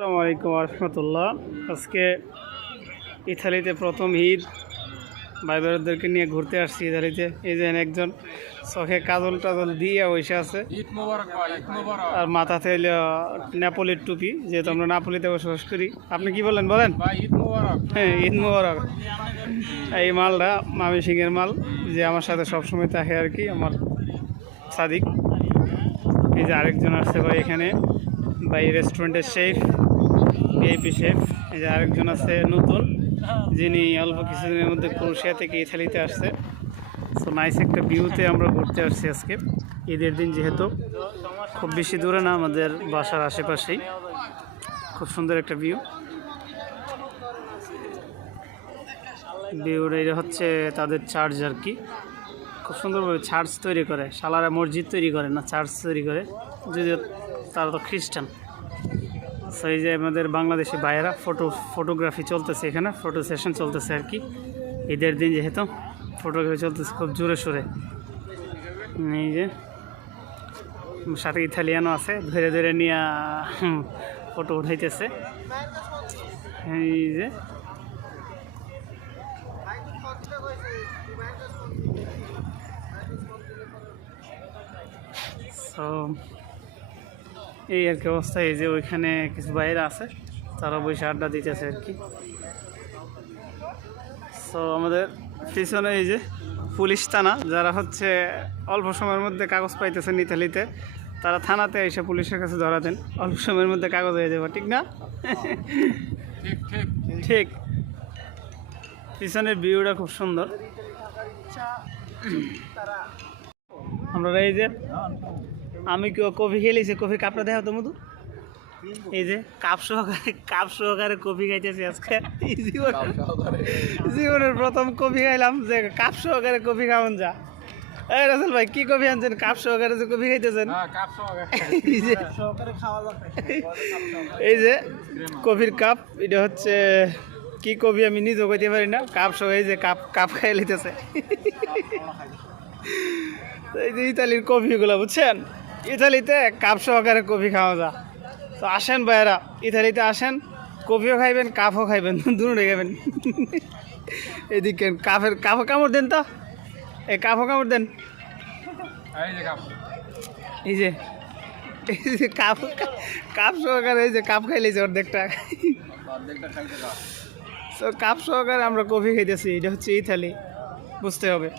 আসসালামু আলাইকুম রহমতুল্লাহ। আজকে ইতালিতে প্রথম ঈদ, ভাই বোনদেরকে নিয়ে ঘুরতে আসছি ইতালিতে। এই যে একজন চোখে কাজল টাজল দিয়ে বসে আছে, আর মাথাতে হইলো নেপোলির টুপি, যেহেতু আমরা নাপোলিতে বসবাস করি। আপনি কি বলেন বলেন? হ্যাঁ, ঈদ মুবারক। এই মালটা ময়মনসিংহের মাল, যে আমার সাথে সবসময় থাকে আর কি, আমার সাদিক। এই যে আরেকজন আসছে ভাই এখানে, ভাই রেস্টুরেন্টের শেফ, ভিআইপি শেফ। এই যে আরেকজন আছে নতুন, যিনি অল্প কিছুদিনের মধ্যে ক্রোয়েশিয়া থেকে ইতালিতে আসছে। সো নাইস একটা ভিউতে আমরা ঘুরতে আসছি আজকে ঈদের দিন, যেহেতু খুব বেশি দূরে না, আমাদের বাসার আশেপাশেই। খুব সুন্দর একটা ভিউটা। এটা হচ্ছে তাদের চার্চ আর কি, খুব সুন্দরভাবে চার্চ তৈরি করে। শালারা মসজিদ তৈরি করে না, চার্চ তৈরি করে, যদিও তারা তো খ্রিস্টান। সো এই যে আমাদের বাংলাদেশি ভাইয়েরা ফটোগ্রাফি চলতেছে, এখানে ফটো সেশন চলতেছে আর কি, ঈদের দিন যেহেতু ফটোগ্রাফি চলতেছে খুব জোরে সোরে। এই যে সাথে ইতালিয়ানও আছে, ধীরে ধীরে নিয়ে ফটো উঠাইতেছে। এই যে সো এই আর কি অবস্থা। এই যে ওইখানে কিছু বাইরে আছে, তারা বসে আড্ডা দিতেছে আর কি। সো আমাদের পিছনে এই যে পুলিশ থানা, যারা হচ্ছে অল্প সময়ের মধ্যে কাগজ পাইতেছেন ইতালিতে, তারা থানাতে এসে পুলিশের কাছে ধরা দেন, অল্প সময়ের মধ্যে কাগজ হয়ে যাবে, ঠিক না? ঠিক। পিছনের ভিউটা খুব সুন্দর। আমরা এই যে আমি কফি খেলেছি, কফি কাপটা দেখা তো মধু। এই যে কাপ সহকারে কফি খাইতেছি আজকে। জীবনের প্রথম কফি খাইলাম, যে কাপ সহকারে কফি খাওয়ান যা। এই রাসেল ভাই, কি কফি আনছেন? কাপ সহকারে যে কফি খাইতেছেন। এই যে কফির কাপ, এটা হচ্ছে কি কফি আমি নিজেও কইতে পারি না। কাপ সহ এই যে কাপ খাই লিতেছে। এই যে ইতালির কফিগুলো বুঝছেন, ইতালিতে কাপ সহকারে কফি খাওয়া যা। তো আসেন ভাইয়েরা, ইতালিতে আসেন, কফিও খাইবেন, কাপও খাইবেন, দুটোই খাইবেন। এদিকে কাপও কামড় দেন তো, এই কাপও কামড় দেন। এই যে কাপ সহকারে এই যে কাপ খাইলেছে অর্ধেকটা। তো কাপ সহকারে আমরা কফি খাইতেছি, এটা হচ্ছে ইতালি, বুঝতে হবে।